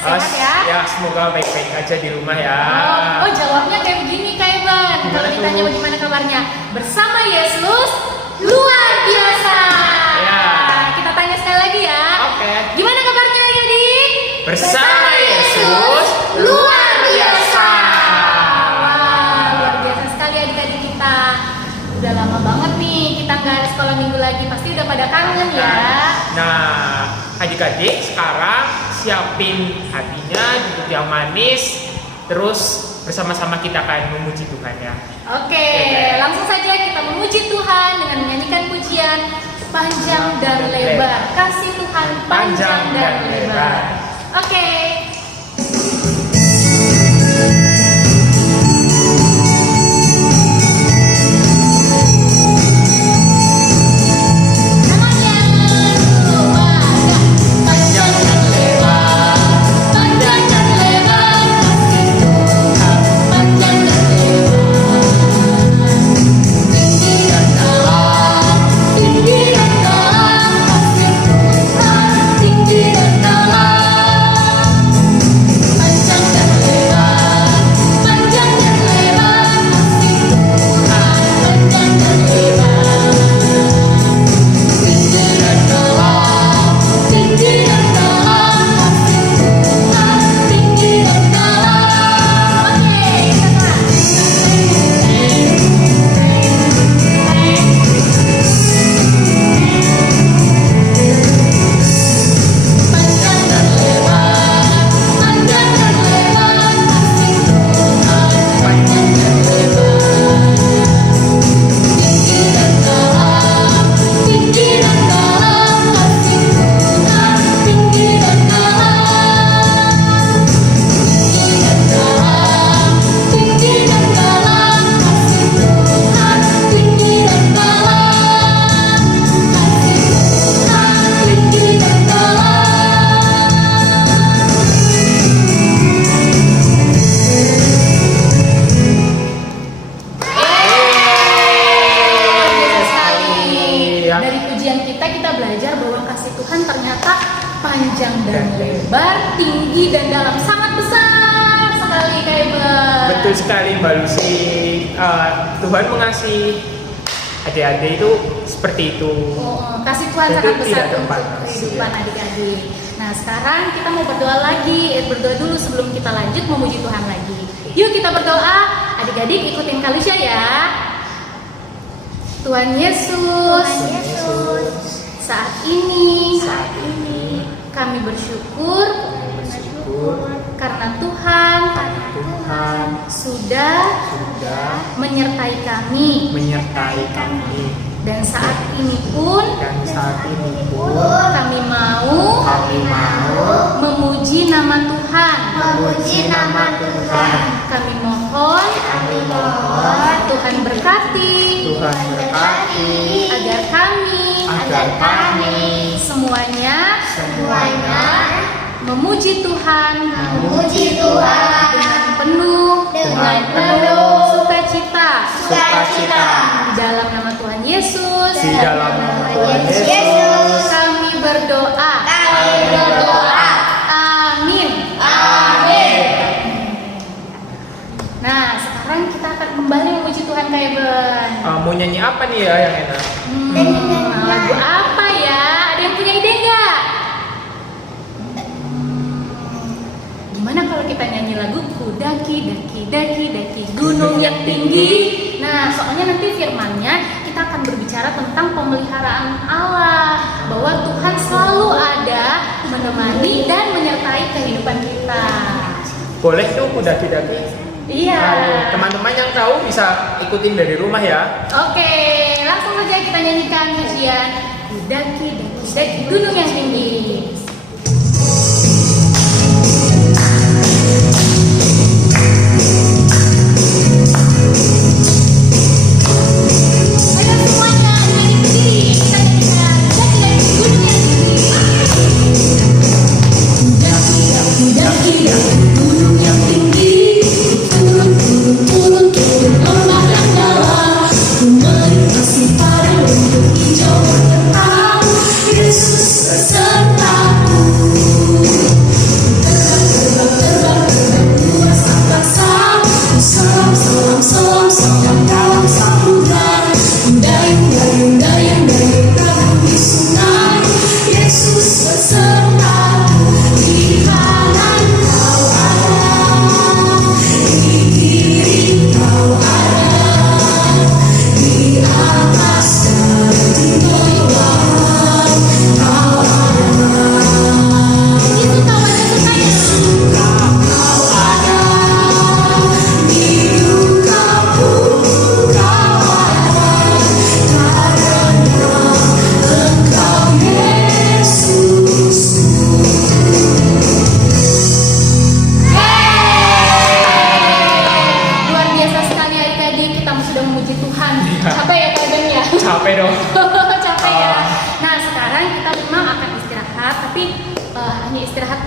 Sehat ya? Ya, semoga baik-baik aja di rumah ya. Oh, jawabnya kayak begini Kak Evan. Kalau ditanya bagaimana kabarnya, bersama Yesus luar biasa. Ya. Kita tanya sekali lagi ya. Oke. Gimana kabarnya adik-adik? Bersama Yesus luar biasa. Wah, luar biasa sekali adik-adik kita. Udah lama banget nih kita nggak ada sekolah minggu lagi. Pasti udah pada kangen ya. Nah, adik-adik sekarang siapin hatinya, duduk yang manis, terus bersama-sama kita akan memuji Tuhan ya. Oke, langsung saja kita memuji Tuhan dengan menyanyikan pujian panjang dan lebar. Kasih Tuhan panjang dan lebar. Oke. Panjang dan lebar, tinggi dan dalam, sangat besar sekali Kak Evan. Betul sekali Mbak Lucy. Tuhan mengasihi adik-adik itu seperti itu. Kasih Tuhan itu sangat besar untuk terbatas, kehidupan adik-adik. Nah sekarang kita mau berdoa lagi. Berdoa dulu sebelum kita lanjut memuji Tuhan lagi. Yuk kita berdoa. Adik-adik ikutin Kalisha ya. Tuhan Yesus, saat ini kami bersyukur karena Tuhan sudah menyertai kami. Dan saat ini pun kami mau memuji nama Tuhan. Kami mohon Tuhan berkati agar kami semuanya memuji Tuhan dengan penuh sukacita di dalam nama Tuhan Yesus. Kami berdoa. Amin. Nah, sekarang kita akan kembali memuji Tuhan Kak Evan. Mau nyanyi apa nih ya yang enak? Lagu apa ya? Ada yang punya ide nggak? Gimana kalau kita nyanyi lagu Daki gunung yang tinggi. Nah, soalnya nanti firmannya kita akan berbicara tentang pemeliharaan Allah, bahwa Tuhan selalu ada menemani dan menyertai kehidupan kita. Boleh tuh daki-daki. Iya. Teman-teman yang tahu bisa ikutin dari rumah ya. Oke, langsung saja kita nyanyikan pujian Daki gunung yang tinggi. Yesus beserta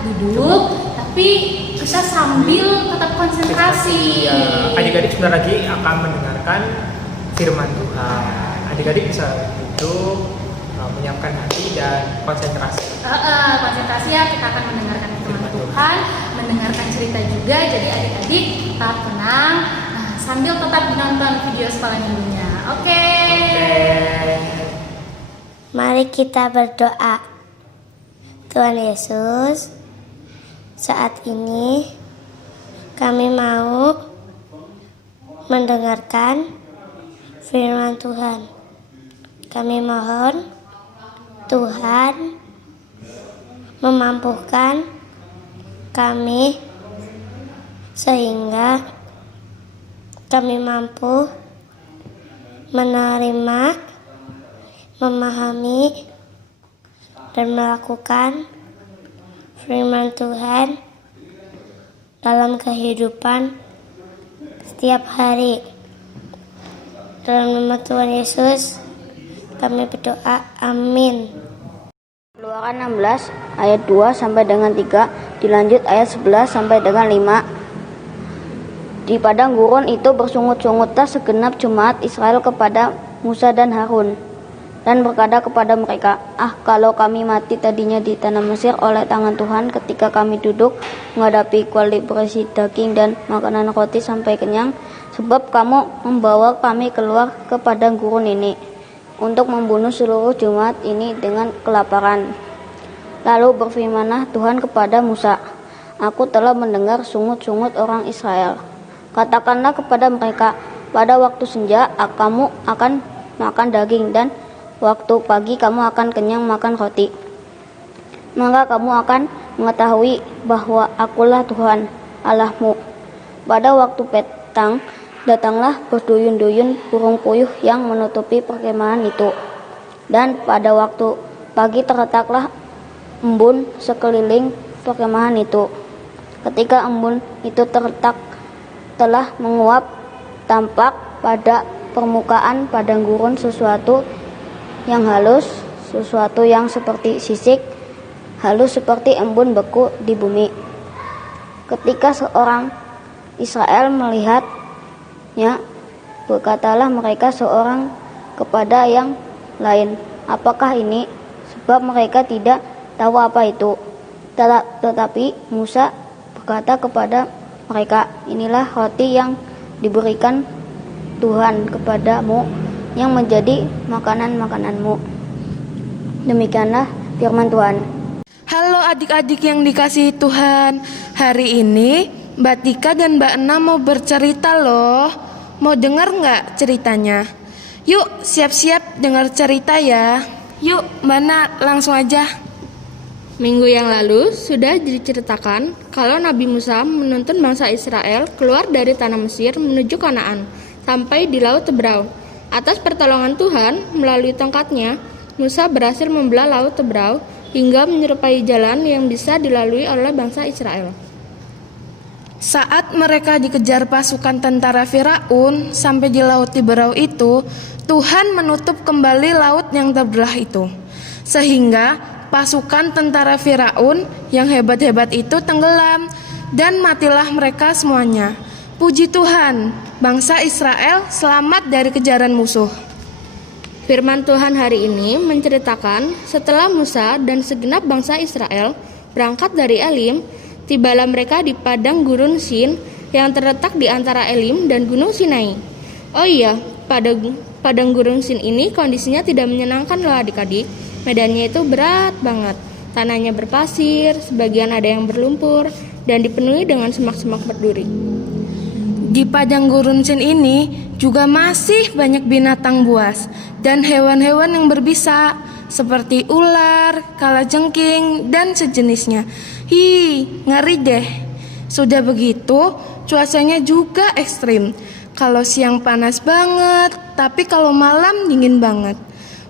duduk, tapi kita sambil tetap konsentrasi. Ya, adik-adik sebentar lagi akan mendengarkan firman Tuhan. Adik-adik bisa duduk, menyiapkan hati dan konsentrasi. Konsentrasi ya, kita akan mendengarkan firman Tuhan, mendengarkan cerita juga. Jadi adik-adik tetap tenang. Nah, sambil tetap menonton video sekolah minggunya. Oke. Mari kita berdoa. Tuhan Yesus, saat ini kami mau mendengarkan firman Tuhan. Kami mohon Tuhan memampukan kami sehingga kami mampu menerima, memahami, dan melakukan firman Tuhan dalam kehidupan setiap hari. Dalam nama Tuhan Yesus kami berdoa, amin. Keluaran 16 ayat 2 sampai dengan 3, dilanjut ayat 11 sampai dengan 5. Di padang gurun itu bersungut-sungutlah segenap jemaat Israel kepada Musa dan Harun, dan berkata kepada mereka, kalau kami mati tadinya di tanah Mesir oleh tangan Tuhan ketika kami duduk menghadapi kuali berisi daging dan makanan roti sampai kenyang, sebab kamu membawa kami keluar ke padang gurun ini untuk membunuh seluruh jemaat ini dengan kelaparan. Lalu berfirmanlah Tuhan kepada Musa, aku telah mendengar sungut-sungut orang Israel. Katakanlah kepada mereka, pada waktu senja kamu akan makan daging, dan waktu pagi kamu akan kenyang makan roti. Maka kamu akan mengetahui bahwa akulah Tuhan Allahmu. Pada waktu petang datanglah berduyun-duyun burung puyuh yang menutupi perkemahan itu. Dan pada waktu pagi terletaklah embun sekeliling perkemahan itu. Ketika embun itu terletak telah menguap, tampak pada permukaan padang gurun sesuatu yang halus, sesuatu yang seperti sisik, halus seperti embun beku di bumi. Ketika seorang Israel melihatnya, berkatalah mereka seorang kepada yang lain, apakah ini? Sebab mereka tidak tahu apa itu. Tetapi Musa berkata kepada mereka, inilah roti yang diberikan Tuhan kepadamu, yang menjadi makanan-makananmu. Demikianlah firman Tuhan. Halo adik-adik yang dikasihi Tuhan. Hari ini Mbak Tika dan Mbak Ena mau bercerita loh. Mau dengar nggak ceritanya? Yuk siap-siap dengar cerita ya. Yuk Mbak Ena langsung aja. Minggu yang lalu sudah diceritakan kalau Nabi Musa menuntun bangsa Israel keluar dari tanah Mesir menuju Kanaan sampai di Laut Tebrau. Atas pertolongan Tuhan melalui tongkatnya, Musa berhasil membelah Laut Tebrau hingga menyerupai jalan yang bisa dilalui oleh bangsa Israel. Saat mereka dikejar pasukan tentara Firaun sampai di Laut Tebrau itu, Tuhan menutup kembali laut yang terbelah itu, sehingga pasukan tentara Firaun yang hebat-hebat itu tenggelam dan matilah mereka semuanya. Puji Tuhan, bangsa Israel selamat dari kejaran musuh. Firman Tuhan hari ini menceritakan setelah Musa dan segenap bangsa Israel berangkat dari Elim, tibalah mereka di padang gurun Sin yang terletak di antara Elim dan Gunung Sinai. Oh iya, padang gurun Sin ini kondisinya tidak menyenangkan loh adik-adik. Medannya itu berat banget. Tanahnya berpasir, sebagian ada yang berlumpur, dan dipenuhi dengan semak-semak berduri. Di padang gurun Sin ini juga masih banyak binatang buas dan hewan-hewan yang berbisa seperti ular, kalajengking, dan sejenisnya. Ngeri deh. Sudah begitu, cuacanya juga ekstrim. Kalau siang panas banget, tapi kalau malam dingin banget.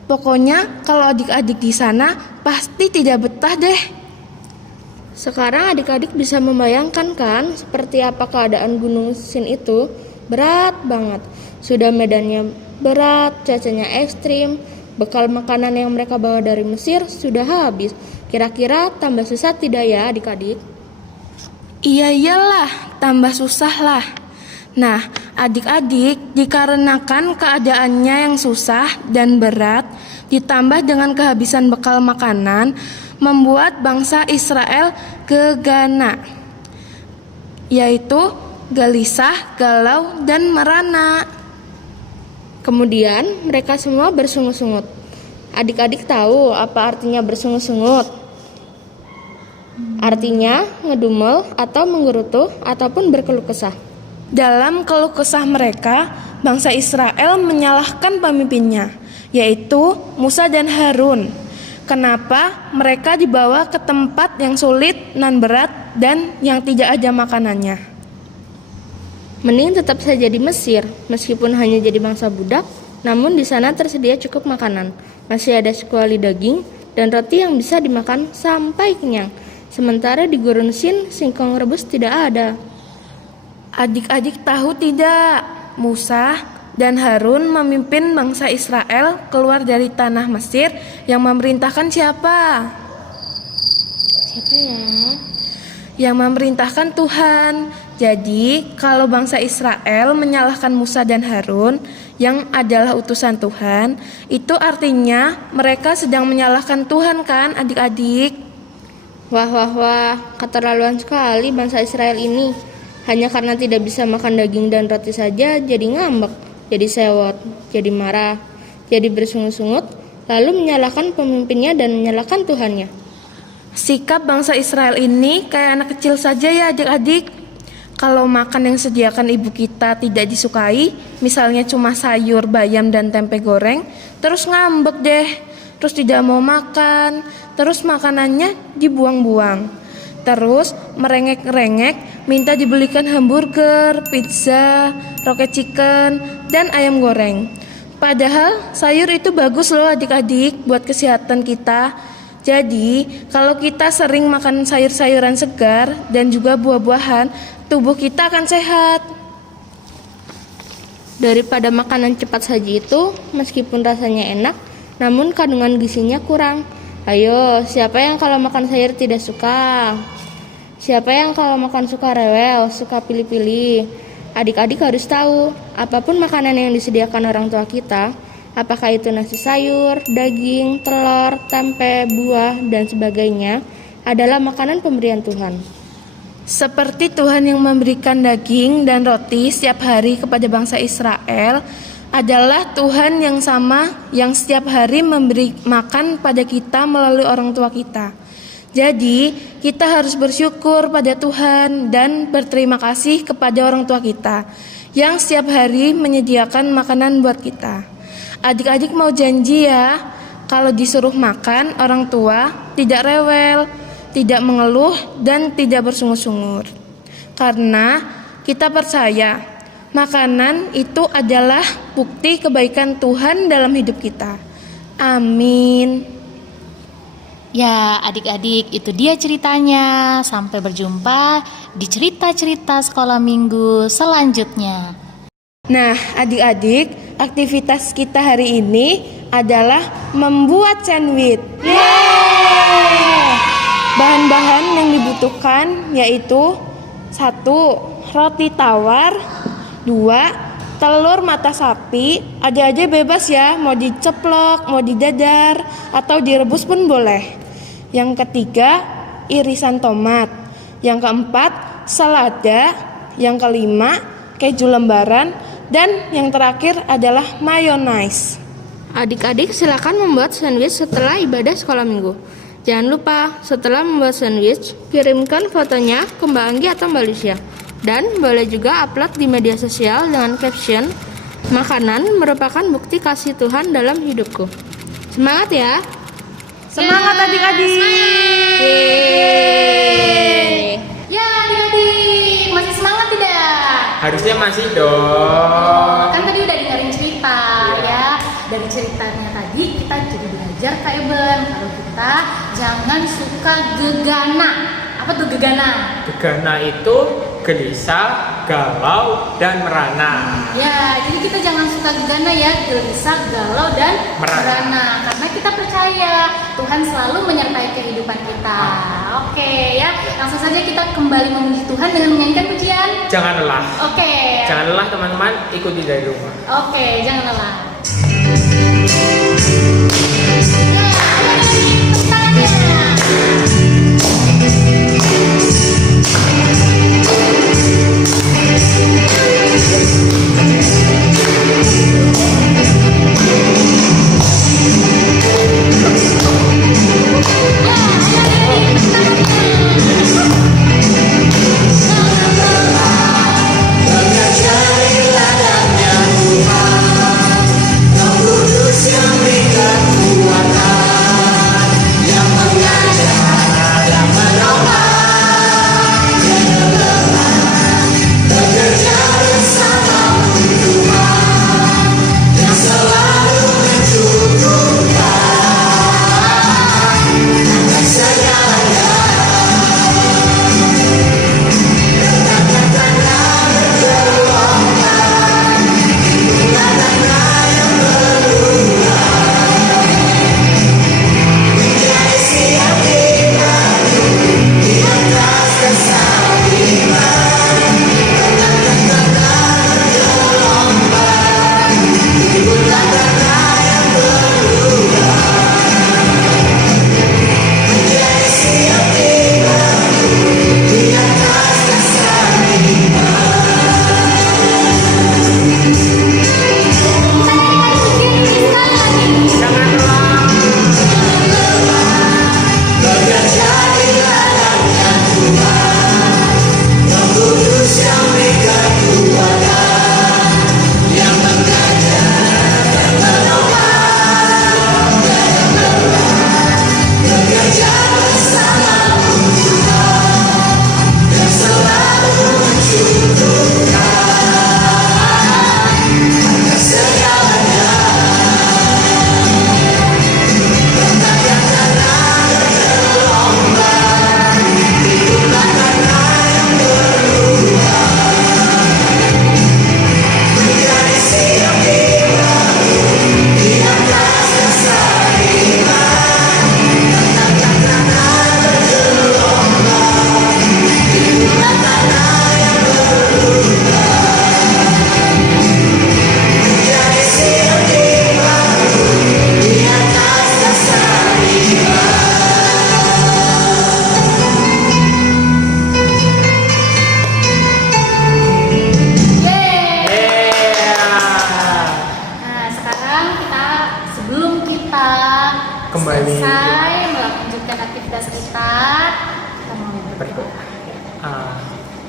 Pokoknya kalau adik-adik di sana pasti tidak betah deh. Sekarang adik-adik bisa membayangkan kan seperti apa keadaan Gunung Sin itu? Berat banget. Sudah medannya berat, cuacanya ekstrim, bekal makanan yang mereka bawa dari Mesir sudah habis. Kira-kira tambah susah tidak ya adik-adik? Iya iyalah, tambah susah lah. Nah, adik-adik, dikarenakan keadaannya yang susah dan berat, ditambah dengan kehabisan bekal makanan, membuat bangsa Israel gegana, yaitu gelisah, galau, dan merana. Kemudian mereka semua bersungut-sungut. Adik-adik tahu apa artinya bersungut-sungut? Artinya ngedumel atau menggerutu ataupun berkeluh kesah. Dalam keluh kesah mereka, bangsa Israel menyalahkan pemimpinnya, yaitu Musa dan Harun. Kenapa mereka dibawa ke tempat yang sulit nan berat dan yang tidak ada makanannya? Mending tetap saja di Mesir, meskipun hanya jadi bangsa budak, namun di sana tersedia cukup makanan. Masih ada sekuali daging dan roti yang bisa dimakan sampai kenyang. Sementara di gurun Sin, singkong rebus tidak ada. Adik-adik tahu tidak, Musa dan Harun memimpin bangsa Israel keluar dari tanah Mesir yang memerintahkan siapa? Siapa ya? Yang memerintahkan Tuhan. Jadi, kalau bangsa Israel menyalahkan Musa dan Harun yang adalah utusan Tuhan, itu artinya mereka sedang menyalahkan Tuhan kan, adik-adik? Wah, keterlaluan sekali bangsa Israel ini. Hanya karena tidak bisa makan daging dan roti saja, jadi ngambek, jadi sewot, jadi marah, jadi bersungut-sungut, lalu menyalahkan pemimpinnya dan menyalahkan Tuhannya. Sikap bangsa Israel ini kayak anak kecil saja ya adik-adik. Kalau makan yang sediakan ibu kita tidak disukai, misalnya cuma sayur, bayam, dan tempe goreng, terus ngambek deh, terus tidak mau makan, terus makanannya dibuang-buang, terus merengek-rengek minta dibelikan hamburger, pizza, rocket chicken, dan ayam goreng. Padahal sayur itu bagus loh adik-adik buat kesehatan kita. Jadi kalau kita sering makan sayur-sayuran segar dan juga buah-buahan, tubuh kita akan sehat. Daripada makanan cepat saji itu, meskipun rasanya enak, namun kandungan gizinya kurang. Ayo, siapa yang kalau makan sayur tidak suka? Siapa yang kalau makan suka rewel, suka pilih-pilih? Adik-adik harus tahu, apapun makanan yang disediakan orang tua kita, apakah itu nasi sayur, daging, telur, tempe, buah, dan sebagainya, adalah makanan pemberian Tuhan. Seperti Tuhan yang memberikan daging dan roti setiap hari kepada bangsa Israel, adalah Tuhan yang sama yang setiap hari memberi makan pada kita melalui orang tua kita. Jadi, kita harus bersyukur pada Tuhan dan berterima kasih kepada orang tua kita yang setiap hari menyediakan makanan buat kita. Adik-adik mau janji ya, kalau disuruh makan orang tua tidak rewel, tidak mengeluh, dan tidak bersungut-sungut. Karena kita percaya makanan itu adalah bukti kebaikan Tuhan dalam hidup kita. Amin. Ya adik-adik, itu dia ceritanya. Sampai berjumpa di cerita-cerita sekolah minggu selanjutnya. Nah adik-adik, aktivitas kita hari ini adalah membuat sandwich. Bahan-bahan yang dibutuhkan yaitu 1. Roti tawar, 2. Telur mata sapi, aja bebas ya, mau diceplok, mau didadar, atau direbus pun boleh. Yang ketiga, irisan tomat. Yang keempat, selada. Yang kelima, keju lembaran. Dan yang terakhir adalah mayonaise. Adik-adik silakan membuat sandwich setelah ibadah sekolah minggu. Jangan lupa, setelah membuat sandwich, kirimkan fotonya ke Mbak Anggi atau Mbak Lucia. Dan boleh juga upload di media sosial dengan caption, "Makanan merupakan bukti kasih Tuhan dalam hidupku." Semangat ya! Semangat adik-adik! Ya adik-adik, masih semangat tidak? Harusnya masih dong. Kan tadi udah dengerin cerita ya. Dari ceritanya tadi kita jadi belajar Kak Eben, kalau kita jangan suka gegana. Apa tuh gegana? Gegana itu gelisah, galau, dan merana. Ya, jadi kita jangan suka gegana ya, gelisah, galau, dan merana. Karena kita percaya Tuhan selalu menyertai kehidupan kita. Oke ya, langsung saja kita kembali memuji Tuhan dengan menyanyikan pujian. Jangan lelah. Oke. Jangan lelah teman-teman, ikuti dari rumah. Oke, jangan lelah. Kembali selesai melanjutkan aktivitas kita mau berdoa.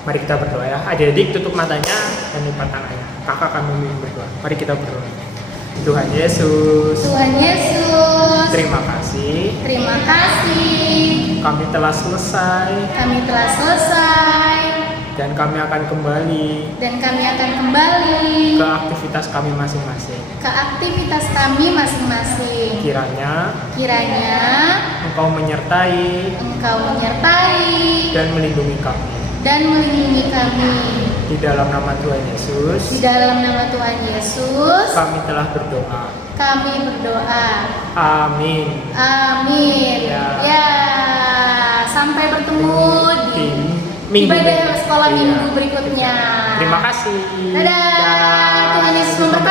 Mari kita berdoa ya. Adik-adik tutup matanya dan lipat tangannya. Kakak akan memimpin berdoa. Mari kita berdoa. Tuhan Yesus, Tuhan Yesus, terima kasih. terima kasih. Kami telah selesai Kami telah selesai dan kami akan kembali dan kami akan kembali ke aktivitas kami masing-masing. ke aktivitas kami masing-masing. Kiranya Kiranya Engkau menyertai Engkau menyertai dan melindungi kami. dan melindungi kami. Di dalam nama Tuhan Yesus, Di dalam nama Tuhan Yesus, kami telah berdoa. kami berdoa. Amin. Amin. Ya. Ya, sampai bertemu di minggu ibadah sekolah Iya. minggu berikutnya. Terima kasih. Dadah. Tuhan Yesus memberkati.